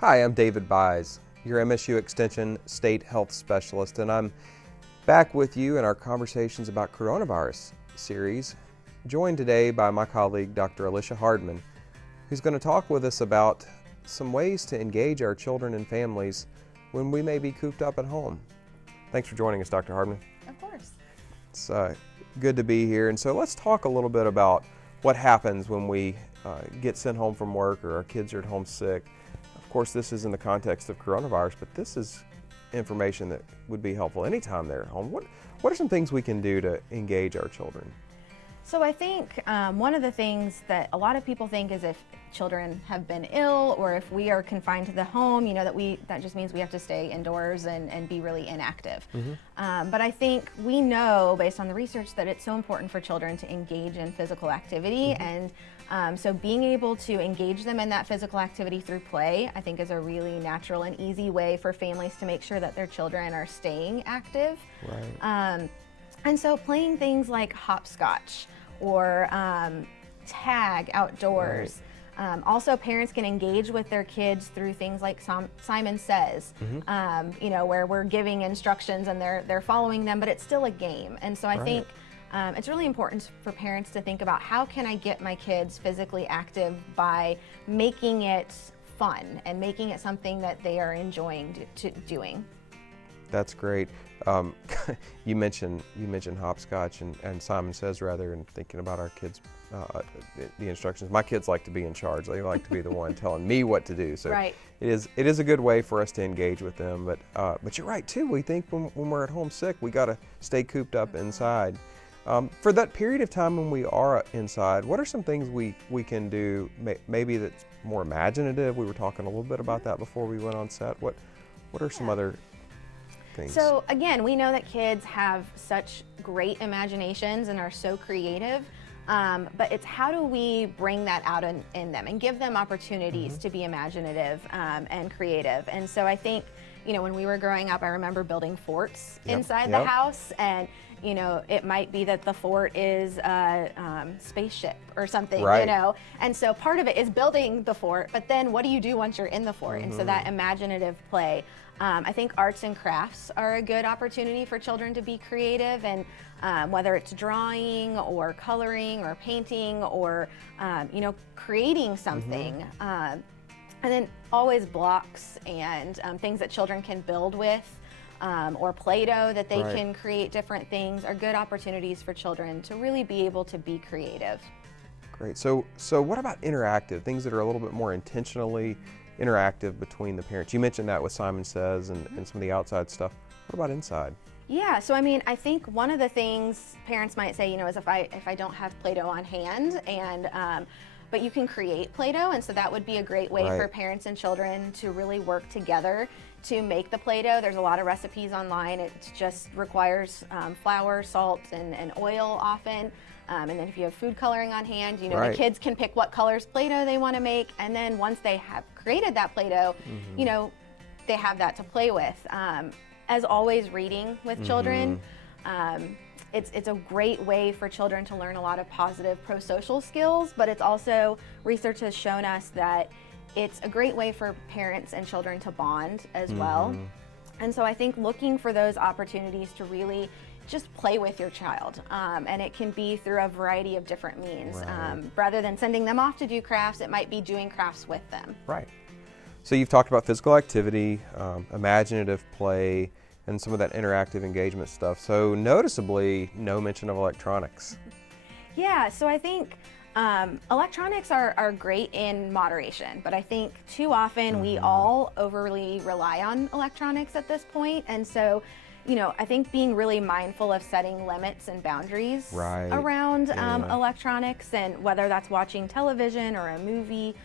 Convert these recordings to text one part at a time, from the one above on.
Hi, I'm David Buys, your MSU Extension State Health Specialist, and I'm back with you in our Conversations About Coronavirus series, joined today by my colleague, Dr. Alisha Hardman, who's going to talk with us about some ways to engage our children and families when we may be cooped up at home. Thanks for joining us, Dr. Hardman. Of course. It's good to be here, and so let's talk a little bit about what happens when we get sent home from work or our kids are at home sick. Of course, this is in the context of coronavirus, but this is information that would be helpful anytime they're at home. What are some things we can do to engage our children? So I think one of the things that a lot of people think is if children have been ill or if we are confined to the home, that just means we have to stay indoors and be really inactive. Mm-hmm. But I think we know based on the research that it's so important for children to engage in physical activity. Mm-hmm. And so being able to engage them in that physical activity through play, I think is a really natural and easy way for families to make sure that their children are staying active. Right. And so playing things like hopscotch or tag outdoors. Right. Also, parents can engage with their kids through things like Simon Says, mm-hmm. Where we're giving instructions and they're following them, but it's still a game. And so I think it's really important for parents to think about how can I get my kids physically active by making it fun and making it something that they are enjoying doing. That's great. You mentioned hopscotch and Simon Says rather, and thinking about our kids, the instructions. My kids like to be in charge. They like to be the one telling me what to do. So right. It is a good way for us to engage with them. But you're right too. We think when we're at home sick, we got to stay cooped up inside. For that period of time when we are inside, what are some things we can do? Maybe that's more imaginative. We were talking a little bit about that before we went on set. What are some other things? So again, we know that kids have such great imaginations and are so creative, but it's how do we bring that out in them and give them opportunities mm-hmm. to be imaginative and creative. And so I think, when we were growing up, I remember building forts inside the house, and it might be that the fort is a spaceship or something, right. And so part of it is building the fort, but then what do you do once you're in the fort? Mm-hmm. And so that imaginative play. I think arts and crafts are a good opportunity for children to be creative, and whether it's drawing or coloring or painting or, creating something. Mm-hmm. And then always blocks and things that children can build with. Or Play-Doh that they can create different things are good opportunities for children to really be able to be creative. Great. So what about interactive, things that are a little bit more intentionally interactive between the parents? You mentioned that with Simon Says and some of the outside stuff. What about inside? Yeah, so I think one of the things parents might say, is if I don't have Play-Doh on hand, and but you can create Play-Doh, and so that would be a great way for parents and children to really work together to make the Play-Doh. There's a lot of recipes online. It just requires flour, salt, and oil often. And then if you have food coloring on hand, the kids can pick what colors Play-Doh they want to make. And then once they have created that Play-Doh, mm-hmm. They have that to play with. As always, reading with mm-hmm. children. It's a great way for children to learn a lot of positive pro-social skills, but it's also, research has shown us that it's a great way for parents and children to bond as mm-hmm. well. And so I think looking for those opportunities to really just play with your child. And it can be through a variety of different means. Right. Rather than sending them off to do crafts, it might be doing crafts with them. Right. So you've talked about physical activity, imaginative play, and some of that interactive engagement stuff. So noticeably, no mention of electronics. Yeah, so I think electronics are great in moderation, but I think too often mm-hmm. we all overly rely on electronics at this point. And so, I think being really mindful of setting limits and boundaries around electronics, and whether that's watching television or a movie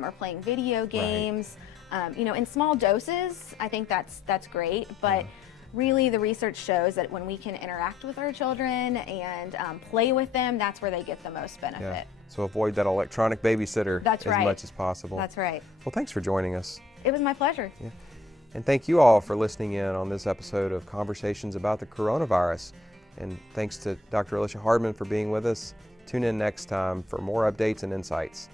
or playing video games, in small doses, I think that's great. But really the research shows that when we can interact with our children and play with them, that's where they get the most benefit. Yeah. So avoid that electronic babysitter as much as possible. That's right. Well, thanks for joining us. It was my pleasure. Yeah. And thank you all for listening in on this episode of Conversations About the Coronavirus. And thanks to Dr. Alisha Hardman for being with us. Tune in next time for more updates and insights.